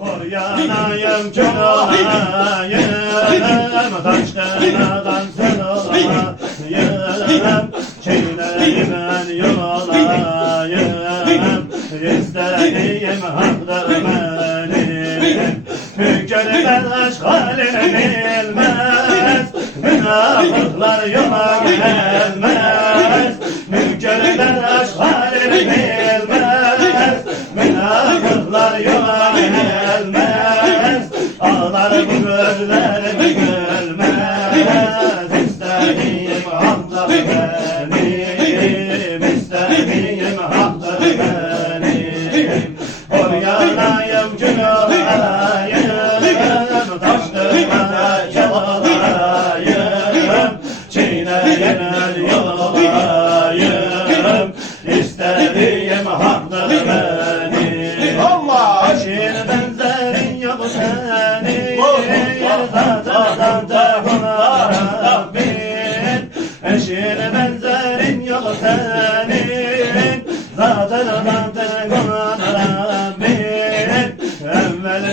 Yanayım kül olayım, taşkınadan sen olayım, çiğneyim ben yol olayım, istediğim haktır benim. Mükemmel aşk halini bilmez, münafıklar yola gelmez. Mükemmel aşk halini bilmez, münafıklar yola gelmez. Ağlar bu gözlerimi gülmez, istediğim haktır benim, istediğim haktır benim. Yanayım kül olayım, taşkına yol olayım, çiğneyim el yol olayım, istediğim haktır benim. Allah! Eşin benzerin yok senin, zaten da buna Rabbin. Eşin benzerin yok senin, zaten da buna Rabbin. Evvel